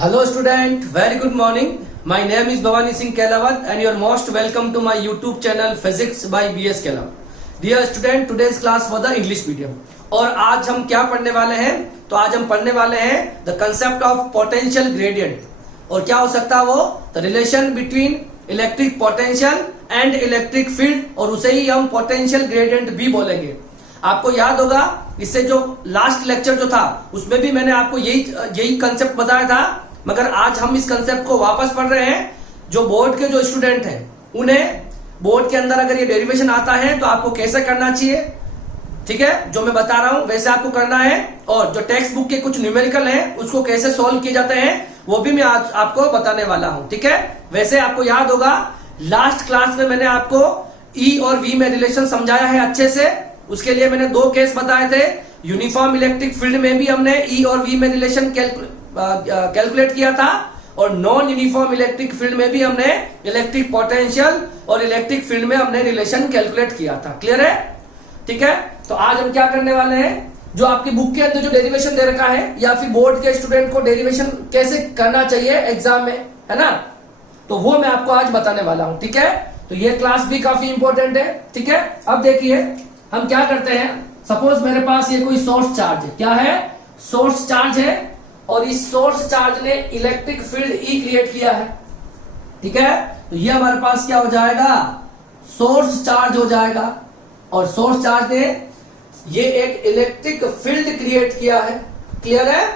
Hello student, very good morning. My name is Bhavani Singh Kelawat and you are most welcome to my YouTube channel Physics by BS Kelawat. Dear student, today's class for the English medium. और आज हम क्या पढ़ने वाले हैं? तो आज हम पढ़ने वाले हैं the concept of potential gradient. और क्या हो सकता है वो? The relation between electric potential and electric field, और उसे ही हम potential gradient भी बोलेंगे. आपको याद होगा इससे जो लास्ट लेक्चर जो था उसमें भी मैंने आपको यही कंसेप्ट बताया था, मगर आज हम इस कंसेप्ट को वापस पढ़ रहे हैं. जो बोर्ड के जो स्टूडेंट हैं उन्हें बोर्ड के अंदर अगर ये डेरिवेशन आता है तो आपको कैसे करना चाहिए, ठीक है, जो मैं बता रहा हूं वैसे आपको करना है. और जो टेक्स्ट बुक के कुछ न्यूमेरिकल हैं उसको कैसे सॉल्व किए जाते हैं वो भी मैं आज आपको बताने वाला हूं, ठीक है. वैसे आपको याद होगा लास्ट क्लास में मैंने आपको ई और वी में रिलेशन समझाया है अच्छे से. उसके लिए मैंने दो केस बताए थे. यूनिफॉर्म इलेक्ट्रिक फील्ड में भी हमने ई और वी में रिलेशन कैलकुलेट किया था, और नॉन यूनिफॉर्म इलेक्ट्रिक फील्ड में भी हमने इलेक्ट्रिक पोटेंशियल और इलेक्ट्रिक फील्ड में हमने रिलेशन कैलकुलेट किया था. क्लियर है, ठीक है. तो आज हम क्या करने वाले हैं, जो आपकी बुक के अंदर जो डेरिवेशन दे रखा है या फिर बोर्ड के स्टूडेंट को डेरिवेशन कैसे करना चाहिए एग्जाम में, है ना, तो वो मैं आपको आज बताने वाला हूं, ठीक है. तो ये क्लास भी काफी इंपॉर्टेंट है, ठीक है. अब देखिए हम क्या करते हैं. सपोज मेरे पास ये कोई सोर्स चार्ज है. क्या है? सोर्स चार्ज है, और इस सोर्स चार्ज ने इलेक्ट्रिक फील्ड ई क्रिएट किया है, ठीक है. तो ये हमारे पास क्या हो जाएगा, सोर्स चार्ज हो जाएगा. और सोर्स चार्ज ने ये एक इलेक्ट्रिक फील्ड क्रिएट किया है. क्लियर है,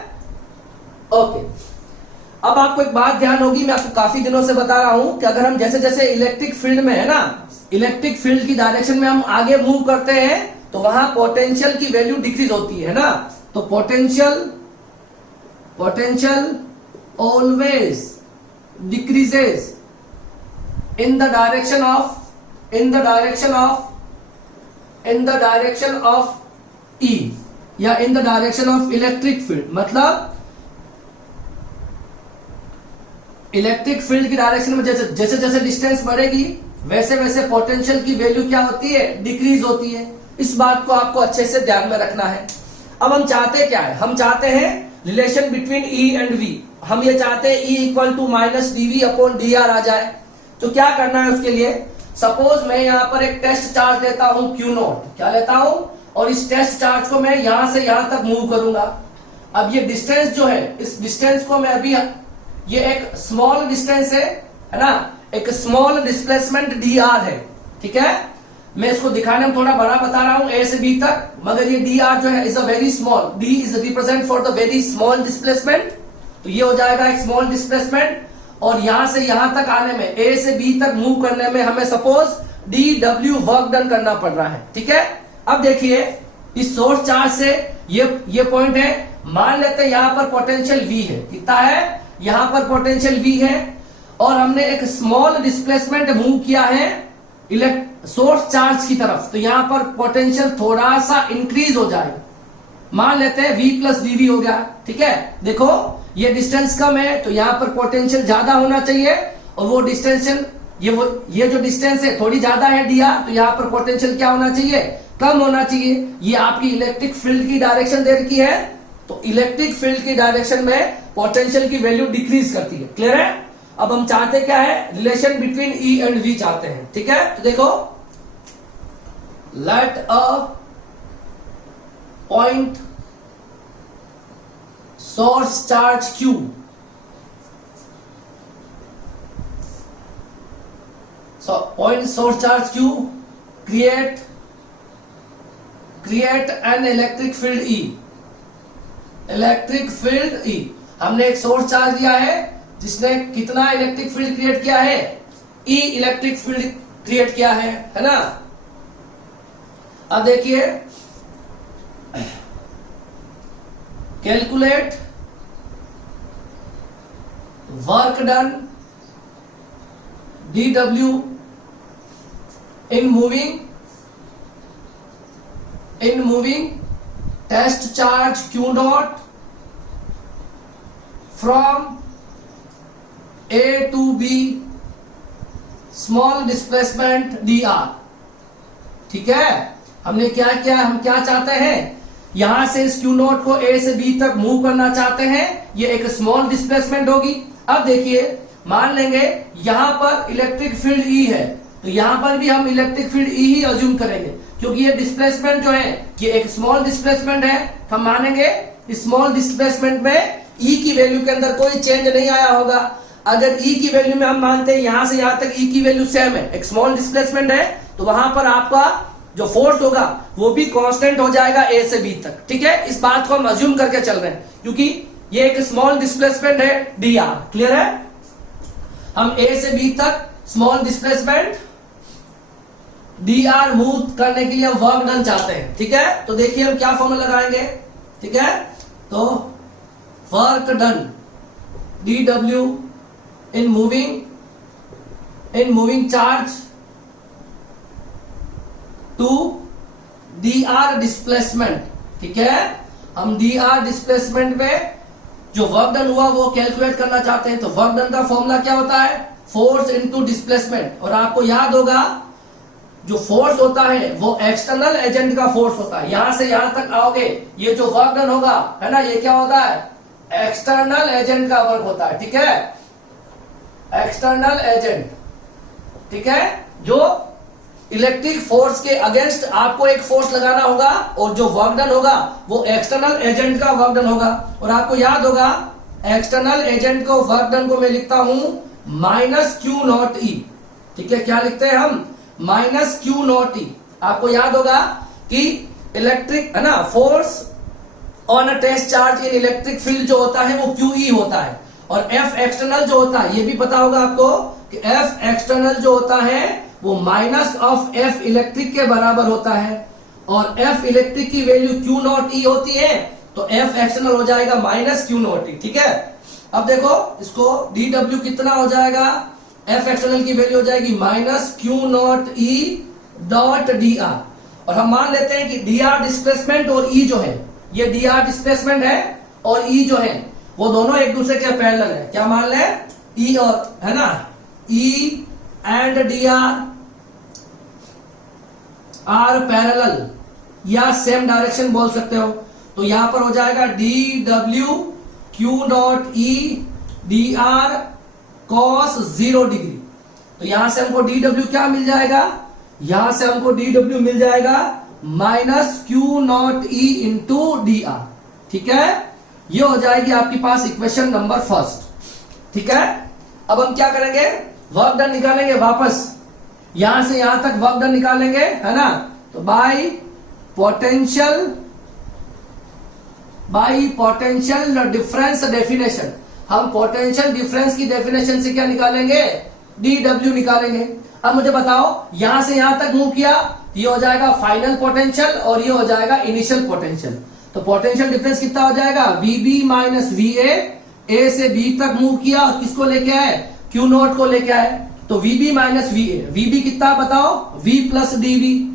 ओके. अब आपको एक बात ध्यान होगी, मैं आपको काफी दिनों से बता रहा हूं कि अगर हम जैसे जैसे इलेक्ट्रिक फील्ड में, है ना, इलेक्ट्रिक फील्ड की डायरेक्शन में हम आगे मूव करते हैं तो वहां पोटेंशियल की वैल्यू डिक्रीज होती है ना. तो potential always decreases in the direction of E या in the direction of electric field. मतलब इलेक्ट्रिक फील्ड की डायरेक्शन में जैसे जैसे डिस्टेंस बढ़ेगी वैसे वैसे पोटेंशियल की वैल्यू क्या होती है, डिक्रीज होती है. इस बात को आपको अच्छे से ध्यान में रखना है. अब हम चाहते क्या है, हम चाहते हैं relation between E and V. हम ये चाहते हैं E equal to minus DV upon d r आ जाए. तो क्या करना है उसके लिए, सपोज मैं यहाँ पर एक टेस्ट चार्ज लेता हूं क्यू नॉट. क्या लेता हूं, और इस टेस्ट चार्ज को मैं यहां से यहां तक मूव करूंगा. अब ये डिस्टेंस जो है, इस डिस्टेंस को मैं अभी, ये एक स्मॉल डिस्टेंस है ना, एक स्मॉल डिस्प्लेसमेंट डी आर है, ठीक है. मैं इसको दिखाने में थोड़ा बड़ा बता रहा हूं ए से बी तक, मगर ये डी आर जो है is a very small. D is represent for the very small displacement. तो ये हो जाएगा एक स्मॉल डिस्प्लेसमेंट. और यहां से यहां तक आने में, ए से बी तक मूव करने में हमें suppose D W work done करना पड़ रहा है, ठीक है. अब देखिए इस सोर्स चार्ज से ये पॉइंट है, मान लेते हैं यहां पर पोटेंशियल वी है. कितना है, यहां पर पोटेंशियल वी है, और हमने एक स्मॉल डिस्प्लेसमेंट मूव किया है सोर्स चार्ज की तरफ. तो यहां पर पोटेंशियल थोड़ा सा इंक्रीज हो जाएगा. मान लेते हैं v प्लस dv हो गया, ठीक है. देखो ये डिस्टेंस कम है तो यहां पर पोटेंशियल ज्यादा होना चाहिए, और वो डिस्टेंस ये जो डिस्टेंस है थोड़ी ज्यादा है dr, तो यहां पर पोटेंशियल क्या होना चाहिए, कम होना चाहिए. ये आपकी इलेक्ट्रिक फील्ड की डायरेक्शन दे रखी है, तो इलेक्ट्रिक फील्ड की डायरेक्शन में पोटेंशियल की वैल्यू डिक्रीज करती है. क्लियर है. अब हम चाहते क्या है, relation between E and V चाहते हैं, ठीक है. तो देखो let a point source charge Q point source charge Q create an electric field E. Electric field E. हमने एक सोर्स चार्ज लिया है जिसने कितना इलेक्ट्रिक फील्ड क्रिएट किया है, E इलेक्ट्रिक फील्ड क्रिएट किया है ना. अब देखिए calculate work done dw in moving test charge Q naught from A to B small displacement dr. ठीक है. हमने क्या किया, हम क्या चाहते हैं, यहां से इस क्यू नॉट को ए से बी तक मूव करना चाहते हैं, ये एक स्मॉल डिस्प्लेसमेंट होगी। अब देखिए, मान लेंगे यहां पर इलेक्ट्रिक फील्ड ई है, तो यहां पर भी हम इलेक्ट्रिक फील्ड ई ही अज्यूम करेंगे, क्योंकि ये डिस्प्लेसमेंट जो है ये एक स्मॉल डिस्प्लेसमेंट है। हम मानेंगे स्मॉल डिस्प्लेसमेंट में ई की वैल्यू के अंदर कोई चेंज नहीं आया होगा। अगर ई की वैल्यू में हम मानते हैं यहां से यहां तक ई की वैल्यू सेम है, एक स्मॉल डिस्प्लेसमेंट है, तो वहां पर आपका जो फोर्स होगा वो भी कांस्टेंट हो जाएगा ए से बी तक। ठीक है, इस बात को हम अज्यूम करके चल रहे हैं, क्योंकि ये एक स्मॉल डिस्प्लेसमेंट है डी आर। क्लियर है? हम ए से बी तक small displacement D R move करने के लिए हम वर्क डन चाहते हैं। ठीक है, तो देखिए हम क्या फॉर्मूला लगाएंगे। ठीक है, तो वर्क डन डी डब्ल्यू in moving charge to d r displacement. ठीक है, हम डी आर डिस्प्लेसमेंट में जो वर्क डन हुआ वो कैलकुलेट करना चाहते हैं। तो वर्क डन का फॉर्मूला क्या होता है? Force into displacement. और आपको याद होगा जो फोर्स होता है वो एक्सटर्नल एजेंट का फोर्स होता है। यहां से यहां तक आओगे, ये जो वर्क डन होगा है ना, ये क्या होता है? एक्सटर्नल एजेंट का वर्क होता है। ठीक है, एक्सटर्नल एजेंट। ठीक है, जो इलेक्ट्रिक फोर्स के अगेंस्ट आपको एक फोर्स लगाना होगा, और जो वर्क डन होगा वो एक्सटर्नल एजेंट का वर्क डन होगा। और आपको याद होगा एक्सटर्नल एजेंट को वर्क डन को मैं लिखता हूं माइनस क्यू नॉट ई। ठीक है, क्या लिखते हैं हम? Minus Q naught E. आपको याद होगा कि इलेक्ट्रिक है ना, force on a test charge in electric field जो होता है वो क्यू ई होता है, और एफ एक्सटर्नल जो होता है ये भी पता होगा आपको कि एफ एक्सटर्नल जो होता है वो माइनस ऑफ एफ इलेक्ट्रिक के बराबर होता है, और एफ इलेक्ट्रिक की वैल्यू क्यू नॉट ई होती है, तो एफ एक्सटर्नल हो जाएगा माइनस क्यू नॉट ई। ठीक है, अब देखो इसको डी डब्ल्यू कितना हो जाएगा? एफ एक्सटर्नल की वैल्यू हो जाएगी minus Q naught E dot D r. और हम मान लेते हैं कि डी आर डिस्प्लेसमेंट और ई जो है, ये डी आर डिस्प्लेसमेंट है और ई जो है वो दोनों एक दूसरे के पैरेलल है। क्या मान लें? ई और है ना, E and D R parallel या सेम डायरेक्शन बोल सकते हो। तो यहां पर हो जाएगा D W Q dot E d are cos 0 degree. तो यहां से हमको डी डब्ल्यू क्या मिल जाएगा? यहां से हमको डी डब्ल्यू मिल जाएगा minus Q naught E into D r. ठीक है, ये हो जाएगी आपके पास इक्वेशन नंबर फर्स्ट। ठीक है, अब हम क्या करेंगे? वर्क डन निकालेंगे वापस, यहां से यहां तक वर्क डन निकालेंगे, है ना। तो बाई पोटेंशियल डिफरेंस डेफिनेशन, हम पोटेंशियल डिफरेंस की डेफिनेशन से क्या निकालेंगे? डी डब्ल्यू निकालेंगे। अब मुझे बताओ, यहां से यहां तक मूव किया, ये हो जाएगा फाइनल पोटेंशियल और ये हो जाएगा इनिशियल पोटेंशियल। तो पोटेंशियल डिफरेंस कितना हो जाएगा? VB minus वीए। ए से बी तक मूव किया और किसको लेके आए? क्यू नॉट को लेके आए। तो वीबी माइनस वीए, वीबी कितना बताओ? V plus d V.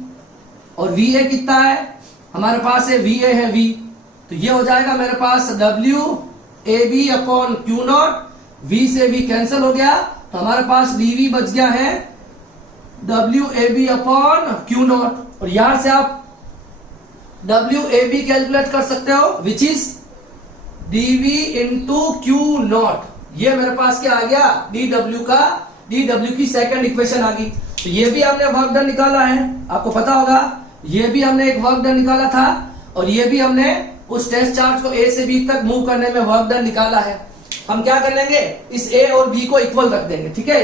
और वीए कितना है हमारे पास? है वीए है वी। तो ये हो जाएगा मेरे पास W A B upon q naught. V से वी कैंसिल हो गया, तो हमारे पास डीवी बच गया है W A B upon q naught. और यहां से आप डब्ल्यू ए बी कैलकुलेट कर सकते हो, which is d V into Q naught. ये मेरे पास क्या आ गया? डी डब्ल्यू की सेकंड इक्वेशन आ गई। तो ये भी हमने वर्क डन निकाला है, आपको पता होगा ये भी हमने एक वर्क डन निकाला था, और ये भी हमने उस टेस्ट चार्ज को ए से बी तक मूव करने में वर्क डन निकाला है। हम क्या कर लेंगे? इस ए और बी को इक्वल रख देंगे। ठीक है,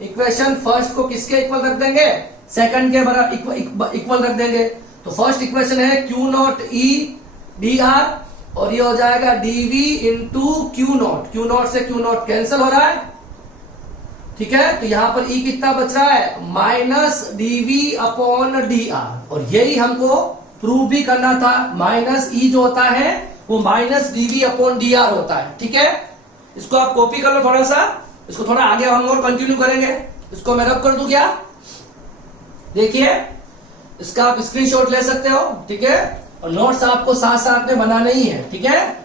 इक्वेशन फर्स्ट को किसके इक्वल रख देंगे? सेकंड के बराबर इक्वल रख देंगे। तो फर्स्ट इक्वेशन है Q naught E d r, और ये हो जाएगा d V into Q naught. Q naught से क्यू नॉट कैंसिल हो रहा है। ठीक है, तो यहां पर ई कितना बच रहा है? Minus DV upon d r. और यही हमको प्रूव भी करना था, माइनस ई जो होता है वो minus DV upon d r होता है। ठीक है, इसको आप कॉपी कर लो थोड़ा सा, इसको थोड़ा आगे हम और कंटिन्यू करेंगे। इसको मैं रब कर दूं क्या? देखिए, इसका आप स्क्रीनशॉट ले सकते हो। ठीक है, और नोट्स आपको साथ साथ में बनाना ही है। ठीक है,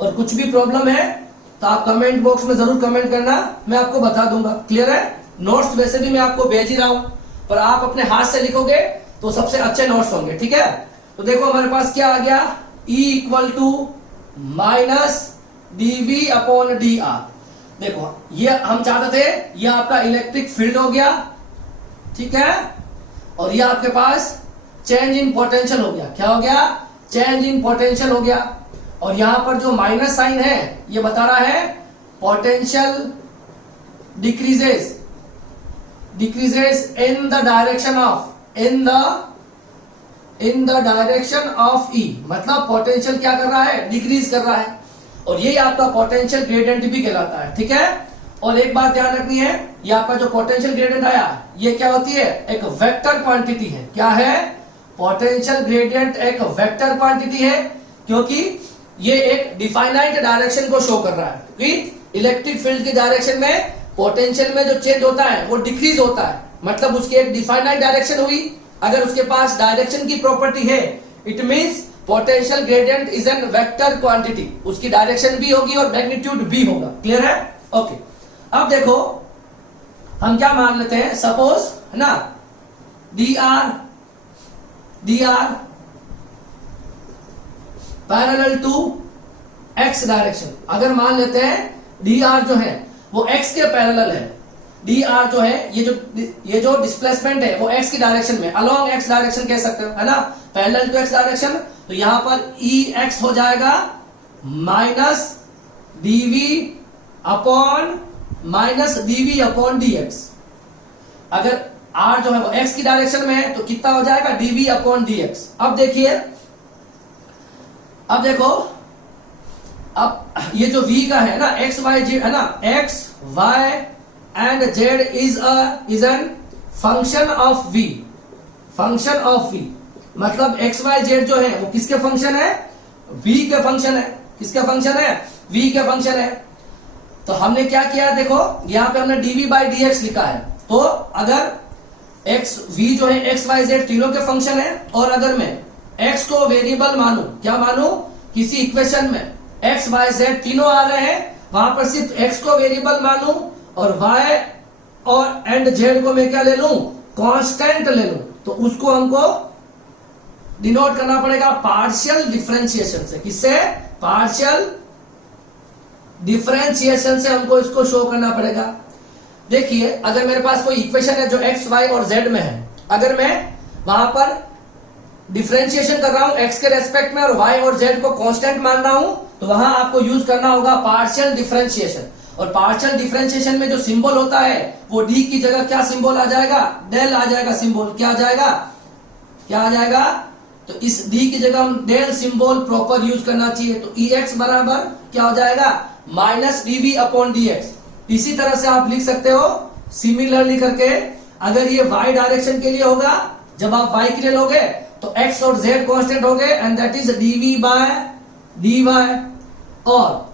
और कुछ भी प्रॉब्लम है तो आप कमेंट बॉक्स में जरूर कमेंट करना, मैं आपको बता दूंगा। क्लियर है? नोट्स वैसे भी मैं आपको भेज ही रहा हूं, पर आप अपने हाथ से लिखोगे तो सबसे अच्छे नोट्स होंगे। ठीक है, तो देखो हमारे पास क्या आ गया, E equal to minus dv upon dr। देखो ये हम चाहते थे, ये आपका इलेक्ट्रिक फील्ड हो गया, ठीक है, और ये आपके पास चेंज इन पोटेंशियल हो गया। क्या हो गया, चेंज इन पोटेंशियल हो गया। और यहां पर जो माइनस साइन है ये बता रहा है potential decreases in the direction of E, मतलब पोटेंशियल क्या कर रहा है, डिक्रीज कर रहा है। और यही आपका पोटेंशियल ग्रेडियंट भी कहलाता है, ठीक है। और एक बात ध्यान रखनी है, ये आपका जो पोटेंशियल ग्रेडियंट आया ये क्या होती है, एक वेक्टर क्वांटिटी है। क्या है, पोटेंशियल ग्रेडियंट एक वेक्टर क्वांटिटी है, क्योंकि ये एक डिफाइनाइट डायरेक्शन को शो कर रहा है कि इलेक्ट्रिक फील्ड की डायरेक्शन में पोटेंशियल में जो चेंज होता है वो डिक्रीज होता है, मतलब उसकी एक डिफाइनाइट डायरेक्शन हुई। अगर उसके पास डायरेक्शन की प्रॉपर्टी है, it means potential gradient is an vector quantity, उसकी डायरेक्शन भी होगी और मैग्नीट्यूड भी होगा। क्लियर है, ओके। अब देखो हम क्या मान लेते हैं, सपोज है ना, dr parallel to x direction. अगर मान लेते हैं dr जो है वो x के पैरेलल है, dr जो है ये जो डिस्प्लेसमेंट है वो x की डायरेक्शन में, अलोंग x डायरेक्शन कह सकते हो, है ना, पैरेलल टू x डायरेक्शन। तो यहां पर ex हो जाएगा माइनस dv अपॉन dx। अगर r जो है वो x की डायरेक्शन में है तो कितना हो जाएगा, dv अपॉन dx। अब देखिए, अब देखो, अब ये जो v का है ना, x y z है ना, x y and z is an function of v, मतलब x y z जो है वो किसके फंक्शन है, v के फंक्शन है। किसके फंक्शन है, v के फंक्शन है। तो हमने क्या किया, देखो यहां पे हमने dv बाई dx लिखा है। तो अगर v जो है x y z तीनों के फंक्शन है, और अगर मैं x को वेरिएबल मानू, क्या मानू, किसी इक्वेशन में x y z तीनों आ रहे हैं, वहां पर सिर्फ x को वेरिएबल मानू और y और एंड z को मैं क्या ले लूं, कांस्टेंट ले लूं, तो उसको हमको डिनोट करना पड़ेगा पार्शियल डिफरेंशिएशन से। किससे, पार्शियल डिफरेंशिएशन से हमको इसको शो करना पड़ेगा। देखिए अगर मेरे पास कोई इक्वेशन है जो x y और z में है, अगर मैं वहां पर डिफरेंशिएशन कर रहा हूं x के रेस्पेक्ट में और y और z को कांस्टेंट मान रहा हूं, तो वहां आपको यूज करना होगा पार्शियल डिफरेंशिएशन। और पार्शियल डिफरेंशिएशन में जो सिंबल होता है वो d की जगह क्या सिंबल आ जाएगा, डेल आ जाएगा सिंबल। क्या आ जाएगा, क्या आ जाएगा, तो इस d की जगह हम डेल सिंबल प्रॉपर यूज करना चाहिए। तो ex बराबर क्या हो जाएगा, माइनस dv अपॉन dx। इसी तरह से आप लिख सकते हो सिमिलरली करके, अगर ये y डायरेक्शन के लिए होगा, जब आप y के लिए लोगे तो x और z कांस्टेंट हो गए and that is dv by dy। और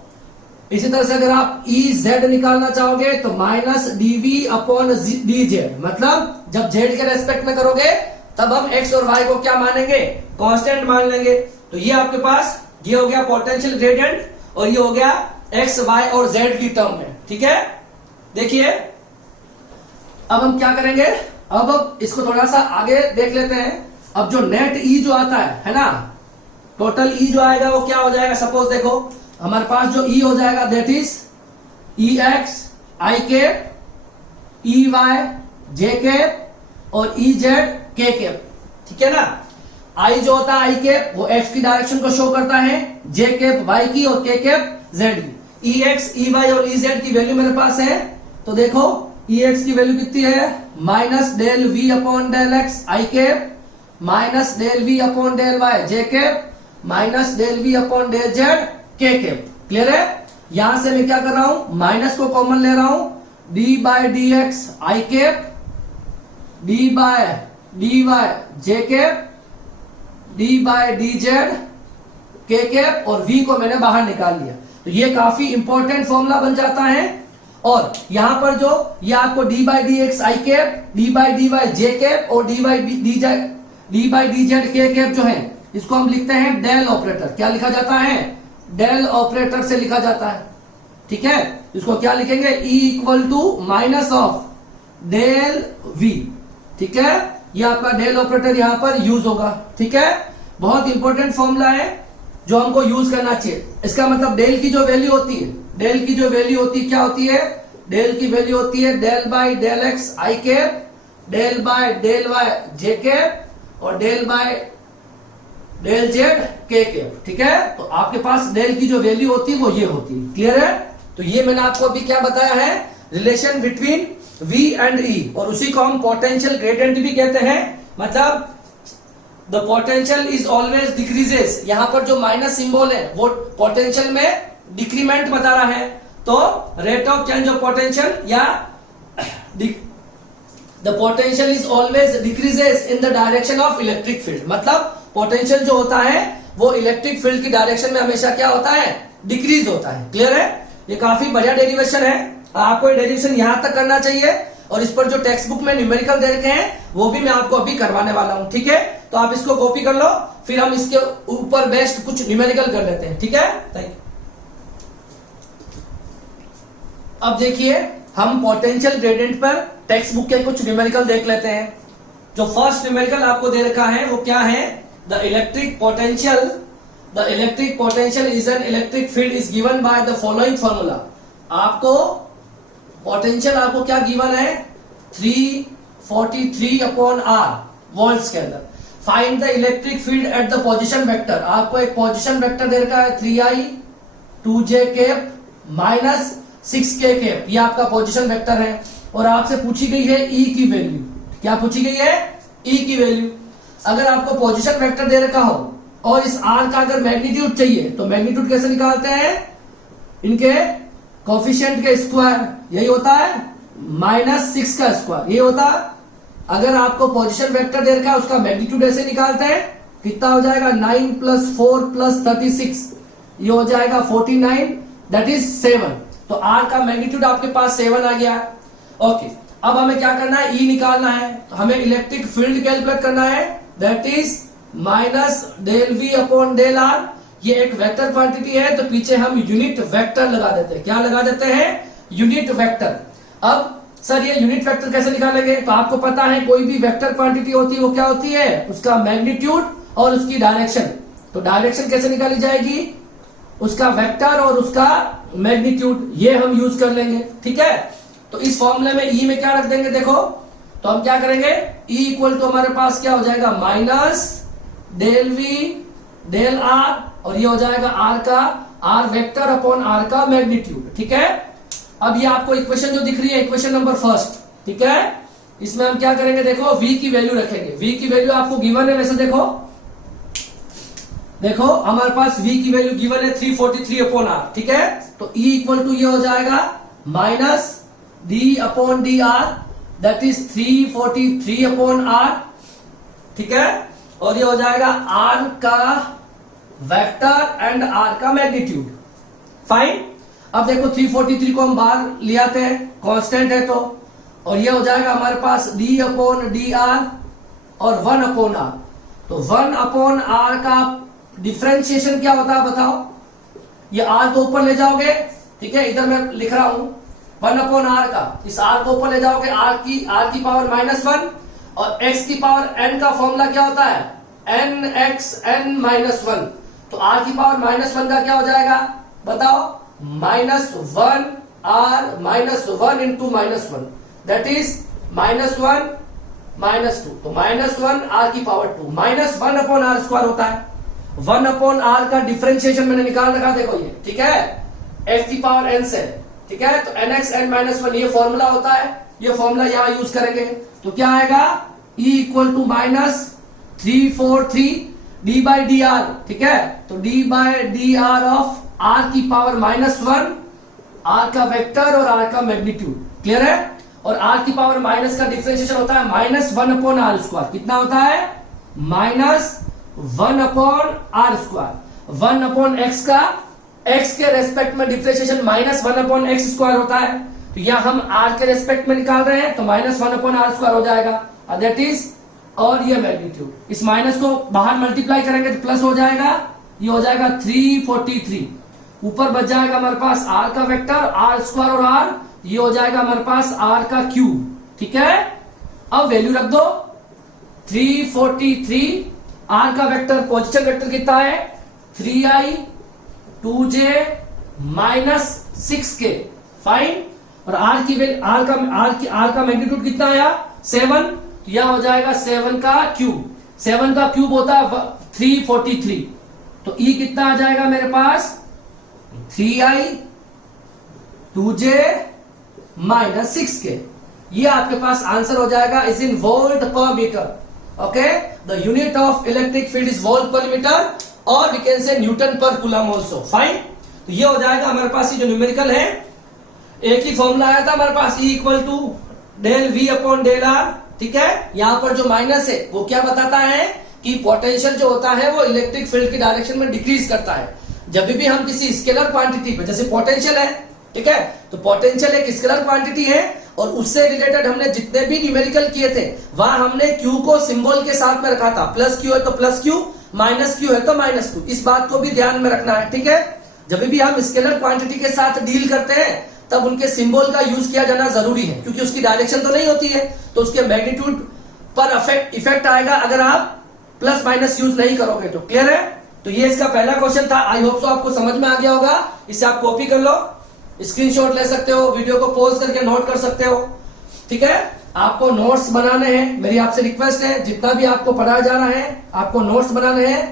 इसी तरह से अगर आप ez निकालना चाहोगे तो माइनस dv अपॉन dz, मतलब जब z के रेस्पेक्ट में करोगे तब हम x और y को क्या मानेंगे, कांस्टेंट मान लेंगे। तो ये आपके पास ये हो गया पोटेंशियल ग्रेडियंट, और ये हो गया x y और z की टर्म में, ठीक है। देखिए अब हम क्या करेंगे, अब इसको थोड़ा सा आगे देख लेते हैं। अब जो नेट E जो आता है ना, टोटल E जो आएगा वो क्या हो जाएगा, सपोज देखो हमारे पास जो E हो जाएगा that is Ex I cap, Ey J cap और Ez K कैप, ठीक है ना। I जो होता है I कैप वो x की डायरेक्शन को शो करता है, J कैप y की और K कैप z की। Ex Ey और Ez की वैल्यू मेरे पास है, तो देखो Ex की वैल्यू कितनी है, minus del v upon del x I cap, minus del v upon del y J cap, minus del v upon del z K cap. Clear है, यहां से मैं क्या कर रहा हूं, माइनस को कॉमन ले रहा हूं, d by d x I cap, d by dy J cap, d by d z K cap, और v को मैंने बाहर निकाल लिया। तो ये काफी इंपॉर्टेंट फॉर्मूला बन जाता है। और यहां पर जो ये आपको d by d x i cap, d by d y j cap और d बाई डी जेड के कैप जो है, इसको हम लिखते हैं डेल ऑपरेटर। क्या लिखा जाता है, डेल ऑपरेटर से लिखा जाता है, ठीक है। इसको क्या लिखेंगे, E equal to minus of del V, ठीक है। ये आपका डेल ऑपरेटर यहां पर यूज होगा, ठीक है। बहुत इंपॉर्टेंट फॉर्मूला है जो हमको यूज करना चाहिए। इसका मतलब डेल की जो वैल्यू होती है, डेल की जो वैल्यू होती है क्या होती है, डेल की वैल्यू होती है del by del x i cap, del by del y j cap और डेल बाय डेल जेड के कैप। ठीक है, तो आपके पास डेल की जो वैल्यू होती है वो ये होती है। क्लियर है? तो ये मैंने आपको अभी क्या बताया है, relation between V and E, और उसी को हम पोटेंशियल ग्रेडियंट भी कहते हैं। मतलब the potential is always decreases, यहां पर जो माइनस सिंबल है वो पोटेंशियल में डिक्रीमेंट बता रहा है। तो rate of change of potential या the potential is always decreases in the direction of electric field. मतलब पोटेंशियल जो होता है वो इलेक्ट्रिक फील्ड की डायरेक्शन में हमेशा क्या होता है, डिक्रीज होता है। क्लियर है? ये काफी बढ़िया डेरिवेशन है, आपको ये डेरिवेशन यहां तक करना चाहिए, और इस पर जो टेक्स्ट बुक में न्यूमेरिकल दे रखे हैं वो भी मैं आपको अभी करवाने वाला हूं। ठीक है, तो आप इसको कॉपी कर लो, फिर हम इसके ऊपर बेस्ट कुछ न्यूमेरिकल कर लेते हैं। ठीक है, थैंक यू। अब देखिए हम पोटेंशियल ग्रेडियंट पर टेक्स्ट बुक के कुछ न्यूमेरिकल देख लेते हैं। जो फर्स्ट न्यूमेरिकल आपको दे रखा है वो क्या है, the electric potential is an electric field is given by the following formula. आपको पोटेंशियल आपको क्या गिवन है, 343 अपॉन आर वोल्ट्स के अंदर। Find the electric field at the position vector. आपको एक पोजीशन वेक्टर दे रखा है 3i 2j cap minus 6k cap, ये आपका पोजीशन वेक्टर है, और आपसे पूछी गई है E की वैल्यू। क्या पूछी गई है, E की वैल्यू। अगर आपको पोजीशन वेक्टर दे रखा हो और इस R का अगर मैग्नीट्यूड चाहिए तो मैग्नीट्यूड कैसे निकालते हैं, इनके कोफिशिएंट के स्क्वायर, यही होता है -6 का स्क्वायर, ये होता। अगर आपको पोजीशन वेक्टर दे रखा है उसका मैग्नीट्यूड ऐसे निकालते हैं, कितना हो जाएगा 9 + 4 + 36, ये हो जाएगा 49, दैट इज 7। तो R का मैग्नीट्यूड आपके पास 7 आ गया। ओके, अब हमें क्या करना है, E निकालना है। तो हमें इलेक्ट्रिक फील्ड कैलकुलेट करना है, that is -del V upon del R। ये एक वेक्टर क्वांटिटी है तो पीछे हम यूनिट वेक्टर लगा देते हैं। क्या लगा देते हैं, यूनिट वेक्टर। अब सर ये यूनिट वेक्टर कैसे निकालेंगे, तो आपको पता है कोई भी वेक्टर क्वांटिटी होती है वो क्या होती है, उसका मैग्नीट्यूड और उसकी डायरेक्शन। तो डायरेक्शन कैसे निकाली जाएगी, उसका वेक्टर और उसका मैग्नीट्यूड, ये हम यूज कर लेंगे। ठीक है, तो इस फॉर्मूले में E में क्या रख देंगे, देखो तो हम क्या करेंगे, E इक्वल टू हमारे पास क्या हो जाएगा, -del V del R, और ये हो जाएगा R का R वेक्टर अपॉन R का मैग्नीट्यूड। ठीक है, अब ये आपको इक्वेशन जो दिख रही है, इक्वेशन नंबर फर्स्ट। ठीक है, इसमें हम क्या करेंगे, देखो V की वैल्यू रखेंगे। V की वैल्यू आपको गिवन है, वैसे देखो हमारे पास V की वैल्यू गिवन है 343 अपॉन R। ठीक है, तो E इक्वल टू ये हो जाएगा -d upon dr, that is 343 upon R। ठीक है, और ये हो जाएगा R का वेक्टर एंड R का मैग्नीट्यूड। फाइन। अब देखो 343 को हम बाहर ले आते हैं, कांस्टेंट है तो, और ये हो जाएगा हमारे पास d अपॉन dr और 1 अपॉन R। तो 1 अपॉन R का डिफरेंशिएशन क्या होता है बताओ, ये R को ऊपर ले जाओगे। ठीक है, इधर मैं लिख रहा हूं 1 अपॉन R का, इस R को ऊपर ले जाओगे, R की पावर -1, और x की पावर n का फॉर्मूला क्या होता है, nxn -1। तो R की पावर -1 का क्या हो जाएगा बताओ, -1 R -1 इंटू -1, दैट इज -1 -2। तो -1 R की पावर 2 -1 अपॉन R स्क्वायर होता है। 1 अपॉन R का डिफरेंशिएशन मैंने निकाल रखा, देखो ये। ठीक है, x की पावर n से। ठीक है, तो nxn -1 ये फॉर्मूला होता है, ये फॉर्मूला यहां यूज करेंगे। तो क्या आएगा, E equal to -343 d by d r. ठीक है, तो d by d r of R की पावर -1, R का वेक्टर और R का मैग्नीट्यूड। क्लियर है, और R की पावर माइनस का डिफरेंशिएशन होता है -1 अपॉन R स्क्वायर। कितना होता है, -1 upon R square. 1 upon x का x के रेस्पेक्ट में डिफरेंशिएशन -1 अपॉन x स्क्वायर होता है। तो यह हम R के रेस्पेक्ट में निकाल रहे हैं, तो -1 अपॉन R स्क्वायर हो जाएगा, दैट इज, और ये मैग्नीट्यूड। इस माइनस को बाहर मल्टीप्लाई करेंगे तो प्लस हो जाएगा, ये हो जाएगा 343। ऊपर बच जाएगा हमारे पास R का वेक्टर, R स्क्वायर और R, ये हो जाएगा हमारे पास R का क्यूब। ठीक है, अब वैल्यू रख दो, 343 आर का वेक्टर पोजिशन वेक्टर कितना है 3i 2j minus 6k, fine. और आर का मैग्नीट्यूड कितना आया 7, तो यह हो जाएगा 7 का क्यूब होता है 343, तो ई कितना आ जाएगा मेरे पास 3i 2j माइनस 6k। ये आपके पास आंसर हो जाएगा is in volt per metre. Okay, the unit of electric field is volt per metre, और we can say newton per coulomb also, fine. तो ये हो जाएगा हमारे पास ये जो न्यूमेरिकल है, एक ही फॉर्मूला आया था हमारे पास, E equal to del V upon del r, ठीक है। यहाँ पर जो माइनस है वो क्या बताता है कि पोटेंशियल जो होता है वो इलेक्ट्रिक फील्ड की डायरेक्शन में डिक्रीज करता है। जब भी हम किसी स्केलर क्वांटिटी पे, जैसे पोटेंशियल है, ठीक है, तो पोटेंशियल एक स्केलर क्वांटिटी है, और उससे रिलेटेड हमने जितने भी न्यूमेरिकल किए थे वहां हमने Q को सिंबल के साथ में रखा था, प्लस Q है तो प्लस Q, माइनस Q है तो माइनस Q। इस बात को भी ध्यान में रखना है, ठीक है। जब भी हम स्केलर क्वांटिटी के साथ डील करते हैं तब उनके सिंबल का यूज किया जाना जरूरी है, क्योंकि उसकी डायरेक्शन तो नहीं होती है, तो उसके मैग्नीट्यूड पर इफेक्ट आएगा अगर आप प्लस माइनस यूज नहीं करोगे तो। क्लियर है? तो ये इसका पहला क्वेश्चन था। आई होप सो आपको समझ में आ गया होगा। इसे आप कॉपी कर लो, स्क्रीनशॉट ले सकते हो, वीडियो को पॉज करके नोट कर सकते हो, ठीक है। आपको नोट्स बनाने हैं, मेरी आपसे रिक्वेस्ट है, जितना भी आपको पढ़ाया जा रहा है आपको नोट्स बनाने हैं।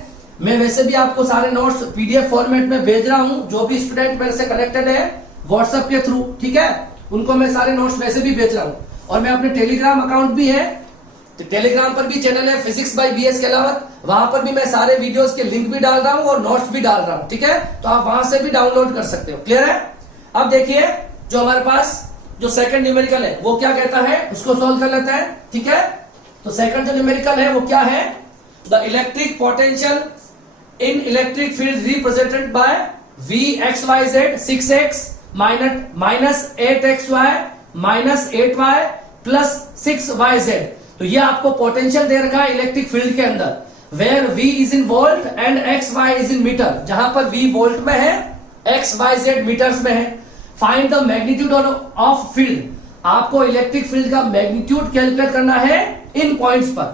मैं वैसे भी आपको सारे नोट्स पीडीएफ फॉर्मेट में भेज रहा हूं, जो भी स्टूडेंट मेरे से कनेक्टेड है व्हाट्सएप के थ्रू, ठीक है, उनको मैं सारे नोट्स वैसे भी भेज रहा हूं। और मैं अपने टेलीग्राम अकाउंट भी है, तो टेलीग्राम पर भी चैनल है फिजिक्स बाय बीएस केलावत, वहां पर भी मैं सारे वीडियोस के लिंक भी डाल रहा हूं और नोट्स भी डाल रहा हूं, ठीक है, तो आप वहां से भी डाउनलोड कर सकते हो। क्लियर है? अब देखिए जो हमारे पास जो सेकंड न्यूमेरिकल है वो क्या कहता है, उसको सॉल्व कर लेते हैं, ठीक है। तो सेकंड जो न्यूमेरिकल है वो क्या है, the electric potential in electric field represented by V x y z 6x minus 8xy minus 8y plus 6yz। तो ये आपको पोटेंशियल दे रखा है इलेक्ट्रिक फील्ड के अंदर, where V is in volt and xy is in metre, जहां पर V volt में है, xyz मीटर्स में है। Find the magnitude of field, आपको इलेक्ट्रिक फील्ड का मैग्नीट्यूड कैलकुलेट करना है इन पॉइंट्स पर,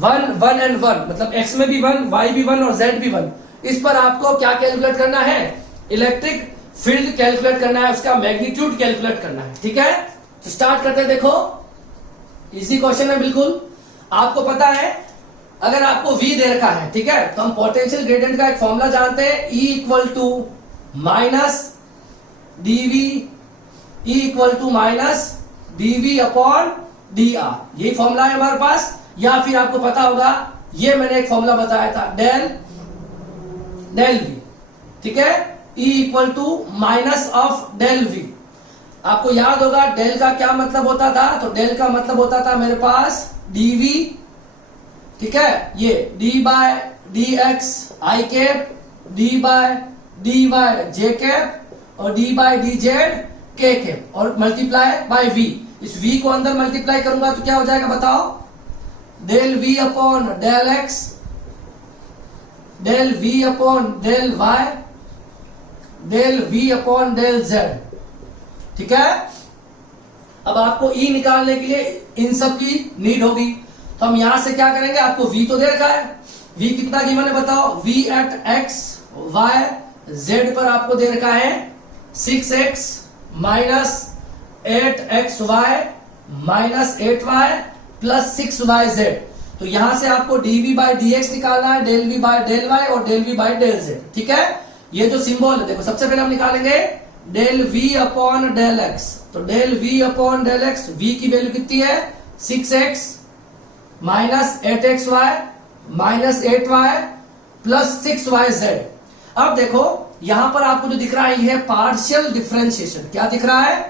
1 1 एंड 1, मतलब x में भी 1, y भी 1 और z भी 1। इस पर आपको क्या कैलकुलेट करना है, इलेक्ट्रिक फील्ड कैलकुलेट करना है, उसका मैग्नीट्यूड कैलकुलेट करना है, ठीक है। तो स्टार्ट करते हैं। देखो इजी क्वेश्चन है बिल्कुल। आपको पता है अगर आपको V दे रखा है, ठीक है, तो हम पोटेंशियल ग्रेडियंट का एक फॉर्मूला जानते हैं, E equal to minus dV, E equal to minus dV upon dr, यही फॉर्मूला है हमारे पास। या फिर आपको पता होगा, ये मैंने एक फॉर्मूला बताया था, डेल V, ठीक है, E equal to minus of del V। आपको याद होगा डेल का क्या मतलब होता था, तो डेल का मतलब होता था मेरे पास dV, ठीक है, ये d by d x i cap, d by d y j cap और d बाय डी जेड के कैप, और मल्टीप्लाई बाय V। इस V को अंदर मल्टीप्लाई करूंगा तो क्या हो जाएगा बताओ, del V upon del x, del V upon del y, del V upon del z, ठीक है। अब आपको E निकालने के लिए इन सब की नीड होगी, तो हम यहां से क्या करेंगे, आपको V तो दे रखा है, V कितना गिवन है बताओ, V at x y z पर आपको दे रखा है 6x minus 8xy minus 8y plus 6yz। तो यहां से आपको dv बाय dx निकालना है, del v by del y और del v by del z, ठीक है। ये जो सिंबल है देखो, सबसे पहले हम निकालेंगे del v upon del x, तो del v upon del x, v की वैल्यू कितनी है 6x minus 8xy minus 8y plus 6yz। अब देखो यहां पर आपको जो दिख रहा है ये पार्शियल डिफरेंशिएशन, क्या दिख रहा है,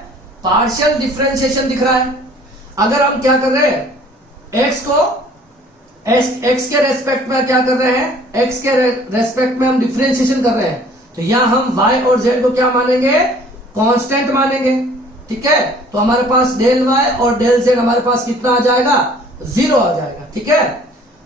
पार्शियल डिफरेंशिएशन दिख रहा है। अगर हम क्या कर रहे हैं, x को x के रेस्पेक्ट में क्या कर रहे हैं, x के रेस्पेक्ट में हम डिफरेंशिएशन कर रहे हैं, तो यहां हम y और z को क्या मानेंगे, कांस्टेंट मानेंगे, ठीक है। तो हमारे पास डेल y और डेल z हमारे पास कितना आ जाएगा, 0 आ जाएगा, ठीक है।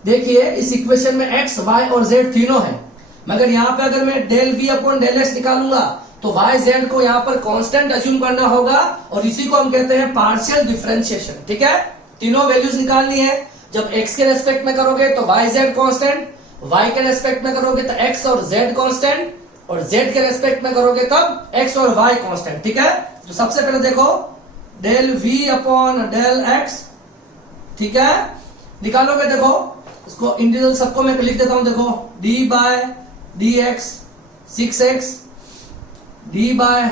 देखिए इस इक्वेशन में x, y और z तीनों है, मगर यहाँ पे अगर मैं del v upon del x निकालूंगा तो y z को यहाँ पर कांस्टेंट अज्यूम करना होगा, और इसी को हम कहते हैं पार्शियल डिफरेंशिएशन, ठीक है। तीनों वैल्यूज निकालनी है, जब x के रेस्पेक्ट में करोगे तो y z कांस्टेंट, y के रेस्पेक्ट में करोगे तो x और z कांस्टेंट, और z के रेस्पेक्ट में करोगे तब x और y कांस्टेंट। ठीक है, तो सबसे पहले देखो del v upon del x, ठीक है, निकालोगे। देखो इसको इंडिविजुअल सबको मैं लिख देता हूं। देखो d by d x 6x, d by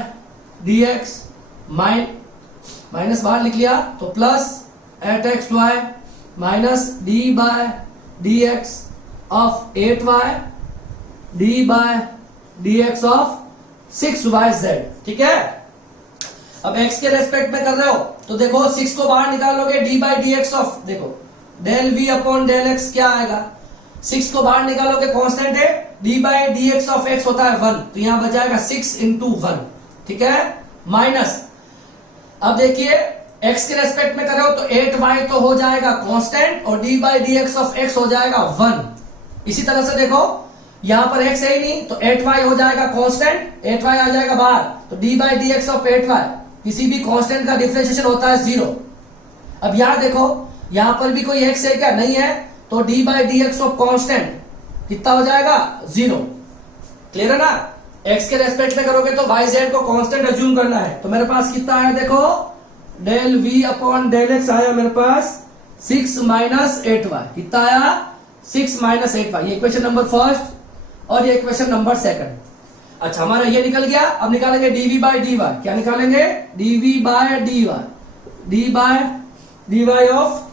d x minus बाहर लिख लिया तो plus 8xy minus d by d x of 8y d by d x of 6yz। ठीक है, अब x के रेस्पेक्ट में कर रहे हो तो देखो 6 को बाहर निकालोगे, d by d x of, देखो del v upon del x क्या आएगा, 6 को बाहर निकालोगे कांस्टेंट है, d by d x of x होता है 1, तो यहां बचाएगा 6 इंटू 1। ठीक है, माइनस, अब देखिए x के रेस्पेक्ट में कर रहे हो तो 8y तो हो जाएगा कांस्टेंट और d by d x of x हो जाएगा 1। इसी तरह से देखो यहां पर x है ही नहीं तो 8y हो जाएगा कांस्टेंट, 8y आ जाएगा बाहर, तो d by d x of 8y, किसी भी कांस्टेंट का डिफरेंशिएशन होता है 0। अब यहां देखो यहां पर भी कोई x है क्या, नहीं है, तो d by d x of constant कितना हो जाएगा 0। क्लियर है ना, x के रेस्पेक्ट में करोगे तो y z को कांस्टेंट अज्यूम करना है। तो मेरे पास कितना आया, देखो del v upon del x आया मेरे पास 6 माइनस 8y, कितना आया 6 माइनस 8y। ये इक्वेशन नंबर फर्स्ट और ये इक्वेशन नंबर सेकंड। अच्छा, हमारा ये निकल गया। अब निकालेंगे dv बाय dy, क्या निकालेंगे, dv by dy, d by dy of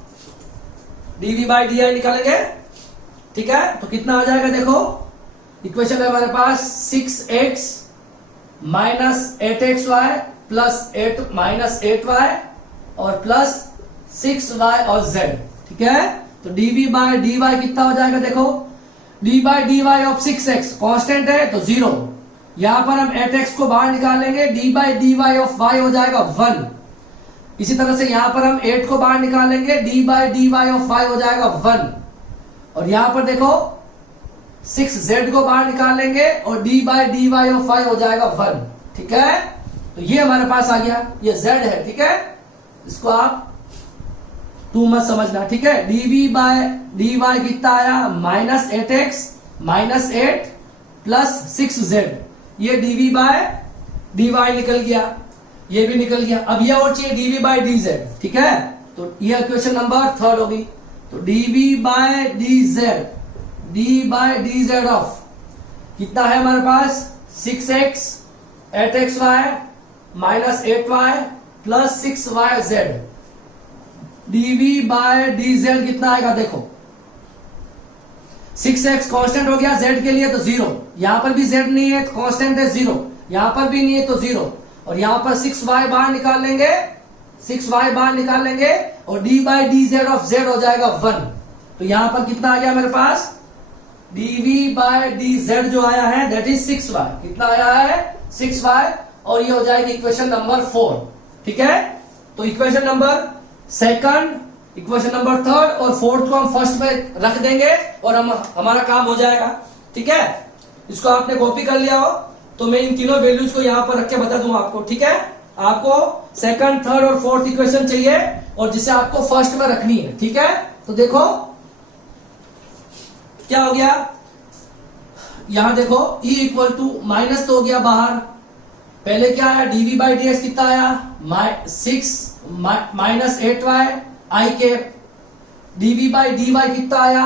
dv by dy निकालेंगे। ठीक है, तो कितना आ जाएगा, देखो इक्वेशन है हमारे पास 6x minus 8xy plus 8 minus 8y और प्लस 6y और z। ठीक है, तो dv बाय dy कितना हो जाएगा, देखो d by dy of 6x constant है तो 0, यहां पर हम 8x को बाहर निकालेंगे, d by dy of y हो जाएगा 1। इसी तरह से यहां पर हम 8 को बाहर निकालेंगे, d by dy of y हो जाएगा 1। और यहां पर देखो 6z को बाहर निकालेंगे और d by d y of y हो जाएगा 1। ठीक है, तो ये हमारे पास आ गया, ये z है। ठीक है, इसको आप टू मत समझना। ठीक है, dv बाय डी वाई कितना आया, minus 8x minus 8 plus 6z, ये dv बाय डी वाई निकल गया, ये भी निकल गया। अब ये और चाहिए dv बाय dz। ठीक है, तो ये इक्वेशन नंबर थर्ड होगी। तो dv by dz, d by d z of कितना है हमारे पास 6x 8xy minus 8y plus 6yz, dv by d z कितना आएगा, देखो 6x कांस्टेंट हो गया z के लिए तो 0, यहां पर भी z नहीं है तो कांस्टेंट है 0, यहां पर भी नहीं है तो 0, और यहां पर 6y बाहर निकाल लेंगे, 6y बाहर निकाल लेंगे और d by d z of z हो जाएगा 1। तो यहां पर कितना आ गया मेरे पास, dv बाय dz जो आया है दैट इज 6y, कितना आया है 6y, और ये हो जाएगी इक्वेशन नंबर 4। ठीक है, तो equation number second, equation number third और फोर्थ को हम फर्स्ट में रख देंगे और हमारा काम हो जाएगा। ठीक है, इसको आपने कॉपी कर लिया हो तो मैं इन तीनों वैल्यूज को यहां पर रख के बता दूंगा आपको। ठीक है, आपको सेकंड थर्ड और फोर्थ इक्वेशन चाहिए और जिसे आपको फर्स्ट में रखनी है। ठीक है, तो देखो क्या हो गया, यहां देखो E इक्वल टू माइनस तो हो गया बाहर, पहले क्या आया dv बाई डी एक्स कितना आया 6 माइनस 8y आई के, dv बाई डी वाई कितना आया,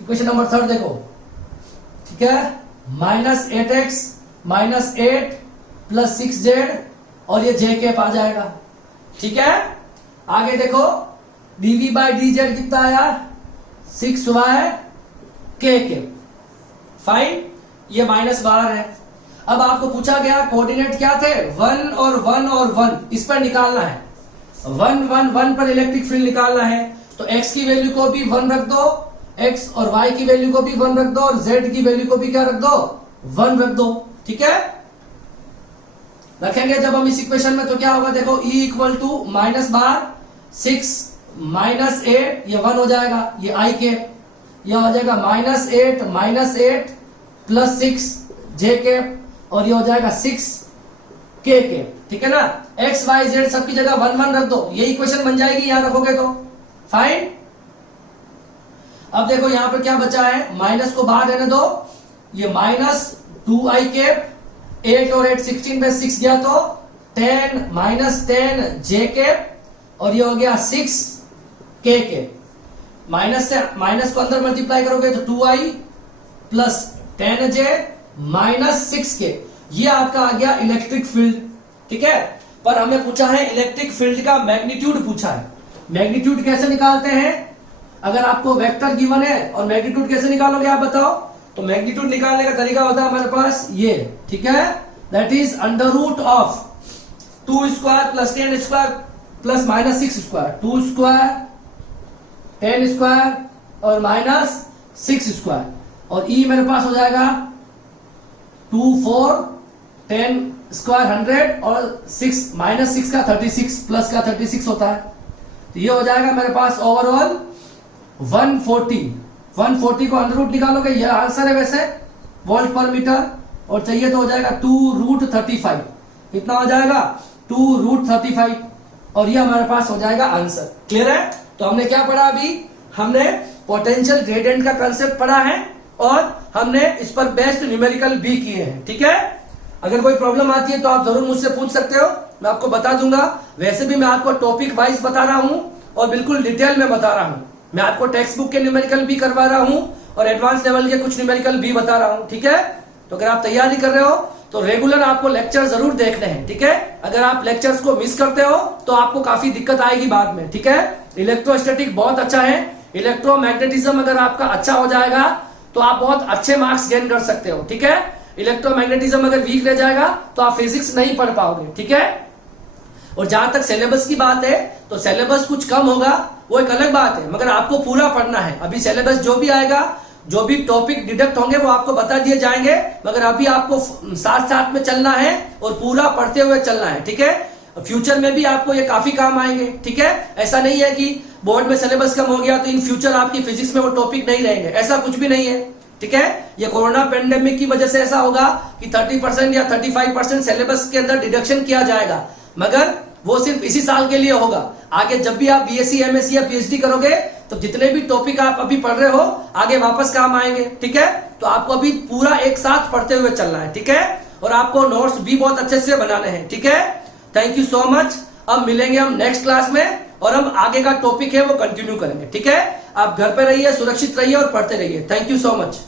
इक्वेशन नंबर थर्ड देखो। ठीक है, minus 8x minus 8 plus 6z और ये j कैप आ जाएगा। ठीक है, आगे देखो dv बाई डी जेड कितना आया 6y के फाइन, ये माइनस बाहर है। अब आपको पूछा गया कोऑर्डिनेट क्या थे, 1 और 1 और 1, इस पर निकालना है, 1 1 1 पर इलेक्ट्रिक फील्ड निकालना है। तो x की वैल्यू को भी 1 रख दो, x और y की वैल्यू को भी 1 रख दो और z की वैल्यू को भी क्या रख दो 1 रख दो। ठीक है, रखेंगे जब हम इस इक्वेशन में तो क्या होगा, देखो E इक्वल टू माइनस बाहर 6 माइनस 8, ये 1 हो जाएगा, ये आई के, यह हो जाएगा माइनस 8 प्लस 6 जे के, और ये हो जाएगा 6 के। ठीक है ना, एक्स वाई जेड सबकी जगह 1 1 रख दो, ये इक्वेशन बन जाएगी यहां रखोगे तो फाइन। अब देखो यहाँ पे क्या बचा है, माइनस को बाहर रहने दो, ये माइनस 2i कैप, 8 और 8 16 में 6 गया तो 10 माइनस 10 j कैप, और ये हो गया 6 k कैप। माइनस से माइनस को अंदर मल्टीप्लाई करोगे तो 2i plus 10j minus 6k, ये आपका आ गया इलेक्ट्रिक फील्ड। ठीक है, पर हमें पूछा है इलेक्ट्रिक फील्ड का मैग्नीट्यूड पूछा है। मैग्नीट्यूड कैसे निकालते हैं, अगर आपको वेक्टर गिवन है और मैग्नीट्यूड कैसे निकालोगे आप बताओ। तो मैग्नीट्यूड निकालने का तरीका होता है हमारे पास ये, ठीक है, that is under root of 2 square plus 10 square plus minus 6 square, 2 square 10 square और माइनस 6 स्क्वायर, और ई मेरे पास हो जाएगा 2 4 10 स्क्वायर 100 और 6 माइनस 6 का 36 प्लस का 36 होता है, तो ये हो जाएगा मेरे पास ओवरऑल 140। 140 को अंडर रूट निकालोगे, ये आंसर है वैसे वोल्ट पर मीटर, और चाहिए तो हो जाएगा 2√35, कितना हो जाएगा 2√35, और ये हमारे पास हो जाएगा आंसर। क्लियर है। तो हमने क्या पढ़ा अभी, हमने पोटेंशियल ग्रेडियंट का कंसेप्ट पढ़ा है और हमने इस पर बेस्ड न्यूमेरिकल भी किए हैं। ठीक है, अगर कोई प्रॉब्लम आती है तो आप जरूर मुझसे पूछ सकते हो, मैं आपको बता दूंगा। वैसे भी मैं आपको टॉपिक वाइज बता रहा हूं और बिल्कुल डिटेल में बता रहा हूं। मैं आपको टेक्स्ट बुक के न्यूमेरिकल भी करवा रहा हूं और एडवांस लेवल के कुछ न्यूमेरिकल भी बता रहा हूं। ठीक है, तो अगर आप तैयारी कर रहे हो तो रेगुलर आपको लेक्चर जरूर देखने हैं। ठीक है, अगर आप लेक्चर्स को मिस करते हो तो आपको काफी दिक्कत आएगी बाद में। ठीक है, इलेक्ट्रोस्टैटिक बहुत अच्छा है, इलेक्ट्रोमैग्नेटिज्म अगर आपका अच्छा हो जाएगा तो आप बहुत अच्छे मार्क्स गेन कर सकते हो। ठीक है, इलेक्ट्रोमैग्नेटिज्म अगर वीक रह जाएगा तो आप फिजिक्स नहीं पढ़ पाओगे। ठीक है, और जहां तक सिलेबस की बात है तो सिलेबस कुछ कम होगा वो एक अलग बात है, मगर आपको पूरा पढ़ना है। अभी सिलेबस जो भी आएगा, जो भी टॉपिक डिडक्ट होंगे वो आपको बता दिए जाएंगे, मगर अभी आपको साथ साथ में चलना है और पूरा पढ़ते हुए चलना है। ठीक है, फ्यूचर में भी आपको ये काफी काम आएंगे। ठीक है, ऐसा नहीं है कि बोर्ड में सिलेबस कम हो गया तो इन फ्यूचर आपकी फिजिक्स में वो टॉपिक नहीं रहेंगे, ऐसा कुछ भी नहीं है। ठीक है, ये कोरोना पेंडेमिक की वजह से ऐसा होगा कि 30% या 35% सिलेबस के अंदर डिडक्शन किया जाएगा, मगर वो सिर्फ इसी साल के लिए होगा। आगे जब भी आप बीएससी एमएससी या पीएचडी करोगे तो जितने भी टॉपिक आप अभी पढ़ रहे हो आगे वापस काम आएंगे। ठीक है, तो आपको अभी पूरा एक साथ पढ़ते हुए चलना है। ठीक है, और आपको नोट्स भी बहुत अच्छे से बनाने हैं। ठीक है, थैंक यू सो मच। अब मिलेंगे हम नेक्स्ट क्लास में और हम आगे का टॉपिक है वो कंटिन्यू करेंगे। ठीक है, आप घर पे रहिए, सुरक्षित रहिए और पढ़ते रहिए। Thank you so much.